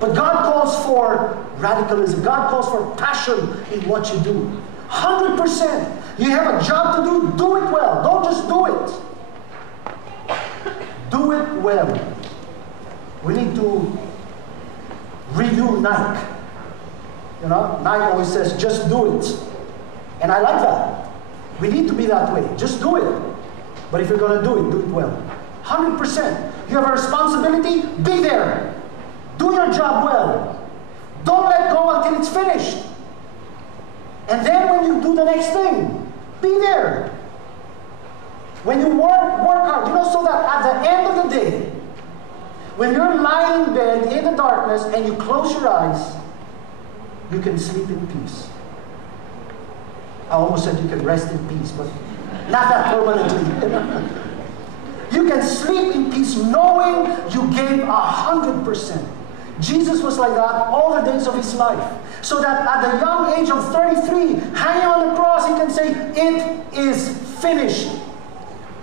But God calls for radicalism. God calls for passion in what you do. 100%. You have a job to do, do it well. Don't just do it. Do it well. We need to redo Nike. You know, Nike always says, just do it. And I like that. We need to be that way. Just do it. But if you're going to do it well. 100%. You have a responsibility, be there. Do your job well. Don't let go until it's finished. And then when you do the next thing, be there. When you work hard, you know, so that at the end of the day, when you're lying in bed in the darkness and you close your eyes, you can sleep in peace. I almost said you can rest in peace, but not that permanently. You can sleep in peace knowing you gave 100%. Jesus was like that all the days of his life. So that at the young age of 33, hanging on the cross, he can say, it is finished.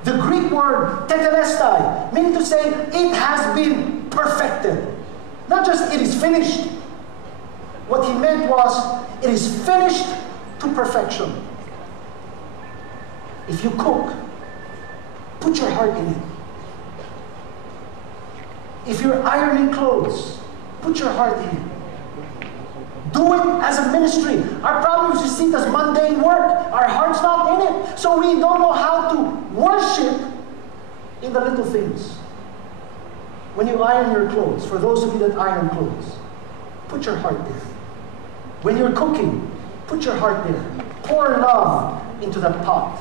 The Greek word tetelestai, meaning to say, it has been perfected. Not just it is finished. What he meant was, it is finished to perfection. If you cook, put your heart in it. If you're ironing clothes, put your heart in it. Do it as a ministry. Our problem is we see it as mundane work. Our heart's not in it. So we don't know how to worship in the little things. When you iron your clothes, for those of you that iron clothes, put your heart there. When you're cooking, put your heart there. Pour love into that pot.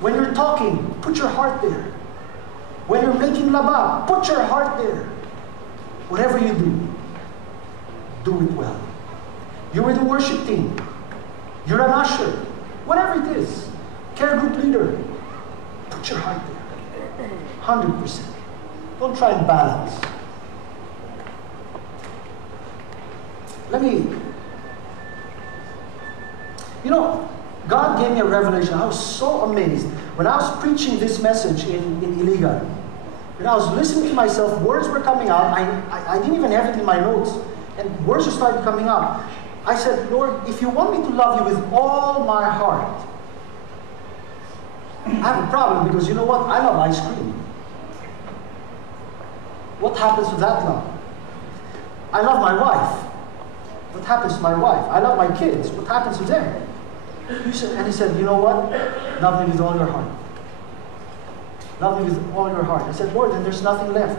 When you're talking, put your heart there. When you're making laba, put your heart there. Whatever you do it well. You're with the worship team. You're an usher. Whatever it is. Care group leader. Put your heart there. 100%. Don't try and balance. You know, God gave me a revelation. I was so amazed. When I was preaching this message in Iligan, when I was listening to myself, words were coming out. I didn't even have it in my notes. And words just started coming out. I said, Lord, if you want me to love you with all my heart, I have a problem because you know what? I love ice cream. What happens to that love? I love my wife. What happens to my wife? I love my kids. What happens to them? And he said, you know what? Love me with all your heart. Love me with all your heart. I said, Lord, then there's nothing left.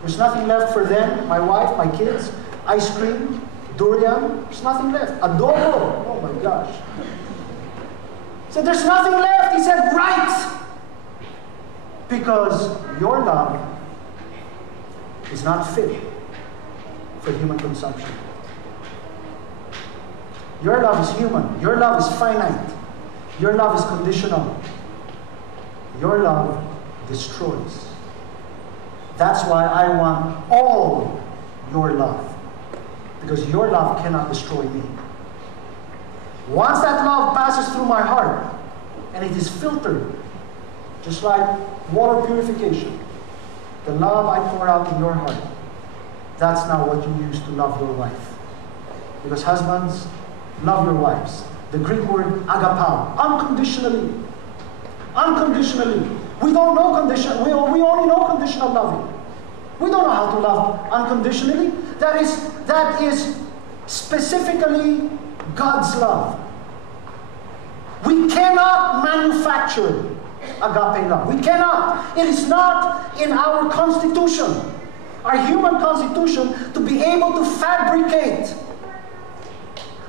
There's nothing left for them, my wife, my kids, ice cream, durian. There's nothing left. Adobo. Oh my gosh. He said, there's nothing left. He said, right. Because your love is not fit for human consumption. Your love is human. Your love is finite. Your love is conditional. Your love destroys. That's why I want all your love. Because your love cannot destroy me. Once that love passes through my heart, and it is filtered, just like water purification, the love I pour out in your heart, that's now what you use to love your wife. Because husbands, love your wives. The Greek word agapao, unconditionally. Unconditionally. We don't know condition. We only know conditional loving. We don't know how to love unconditionally. That is specifically God's love. We cannot manufacture agape love. We cannot. It is not in our constitution, our human constitution, to be able to fabricate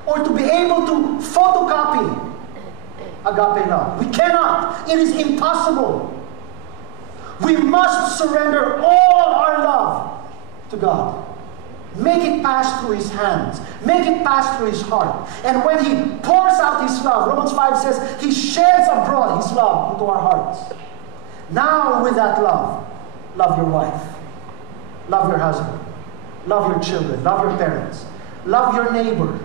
or to be able to photocopy agape love. We cannot. It is impossible. We must surrender all our love to God. Make it pass through His hands. Make it pass through His heart. And when He pours out His love, Romans 5 says, He sheds abroad His love into our hearts. Now with that love, love your wife. Love your husband. Love your children. Love your parents. Love your neighbor.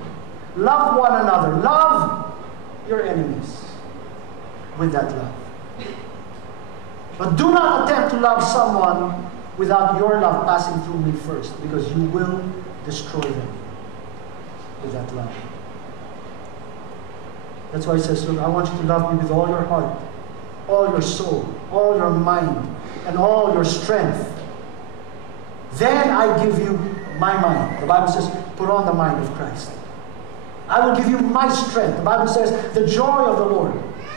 Love one another. Love your enemies with that love. But do not attempt to love someone without your love passing through me first, because you will destroy them with that love. That's why he says, look, I want you to love me with all your heart, all your soul, all your mind, and all your strength. Then I give you my mind. The Bible says, put on the mind of Christ. I will give you my strength. The Bible says, the joy of the Lord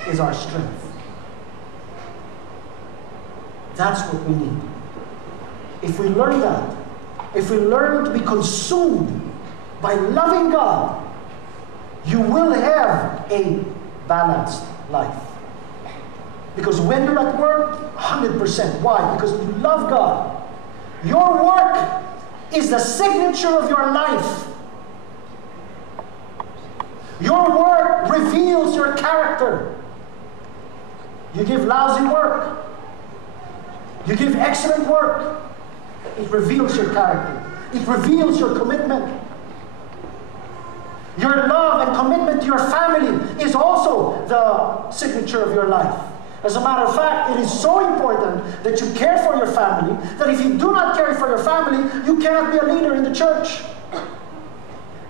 is our strength. That's what we need. If we learn that, if we learn to be consumed by loving God, you will have a balanced life. Because when you're at work, 100%. Why? Because you love God. Your work is the signature of your life. Your work reveals your character. You give lousy work. You give excellent work. It reveals your character. It reveals your commitment. Your love and commitment to your family is also the signature of your life. As a matter of fact, it is so important that you care for your family, that if you do not care for your family, you cannot be a leader in the church.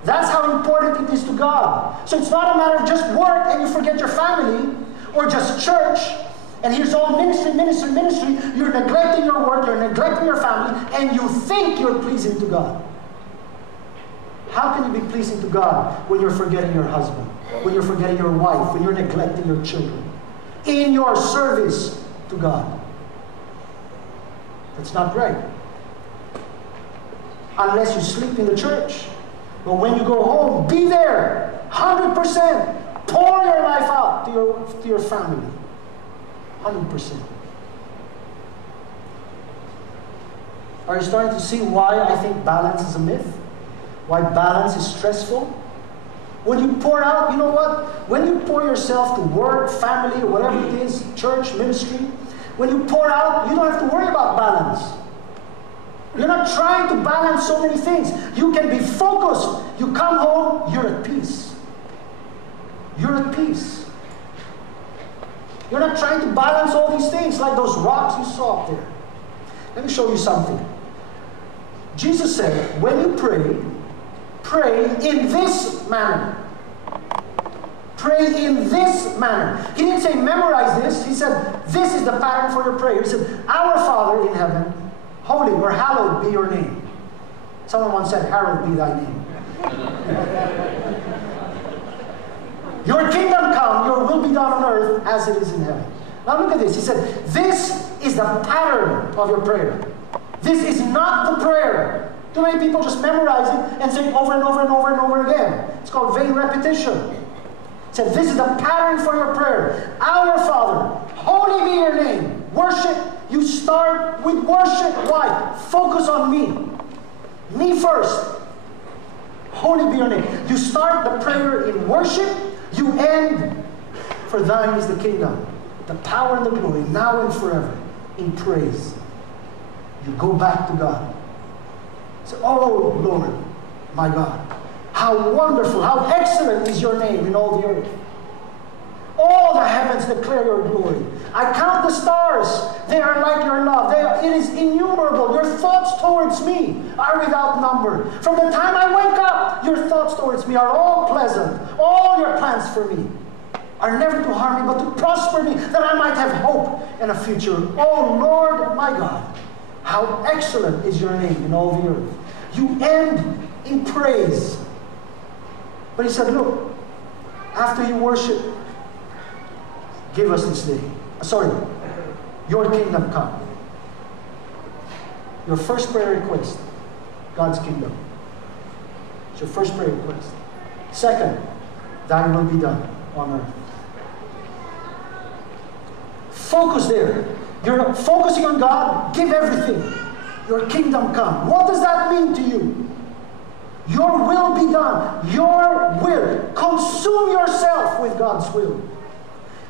That's how important it is to God. So it's not a matter of just work and you forget your family, or just church, and here's all ministry, ministry, ministry. You're neglecting your work, you're neglecting your family, and you think you're pleasing to God. How can you be pleasing to God when you're forgetting your husband, when you're forgetting your wife, when you're neglecting your children? In your service to God. That's not right. Unless you sleep in the church. But when you go home, be there, 100%. Pour your life out to your family, 100%. Are you starting to see why I think balance is a myth? Why balance is stressful? When you pour out, you know what? When you pour yourself to work, family, or whatever it is, church, ministry, when you pour out, you don't have to worry about balance. You're not trying to balance so many things. You can be focused. You come home, you're at peace. You're at peace. You're not trying to balance all these things like those rocks you saw up there. Let me show you something. Jesus said, when you pray, pray in this manner. Pray in this manner. He didn't say memorize this. He said, this is the pattern for your prayer. He said, Our Father in heaven, holy or hallowed be your name. Someone once said, hallowed be thy name. Your kingdom come, your will be done on earth as it is in heaven. Now look at this. He said, this is the pattern of your prayer. This is not the prayer. Too many people just memorize it and say it over and over and over and over again. It's called vain repetition. It said, this is the pattern for your prayer. Our Father, holy be your name. Worship, you start with worship. Why? Focus on me. Me first. Holy be your name. You start the prayer in worship. You end, for thine is the kingdom, the power and the glory, now and forever, in praise. You go back to God. Say, oh Lord, my God, how wonderful, how excellent is your name in all the earth. All the heavens declare your glory. I count the stars. They are like your love. It is innumerable. Your thoughts towards me are without number. From the time I wake up, your thoughts towards me are all pleasant. All your plans for me are never to harm me, but to prosper me, that I might have hope and a future. Oh Lord, my God, how excellent is your name in all the earth. You end in praise. But he said, look, after you worship, give us this day. Your kingdom come. Your first prayer request, God's kingdom. It's your first prayer request. Second, thine will be done on earth. Focus there. You're focusing on God, give everything. Your kingdom come. What does that mean to you? Your will be done. Your will. Consume yourself with God's will.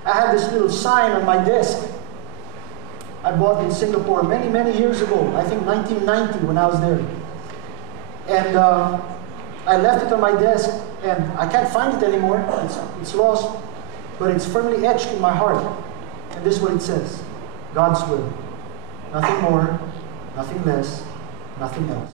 I had this little sign on my desk I bought in Singapore many, many years ago. I think 1990 when I was there. And I left it on my desk and I can't find it anymore. It's lost. But it's firmly etched in my heart. And this is what it says. God's will. Nothing more, Nothing less, nothing else.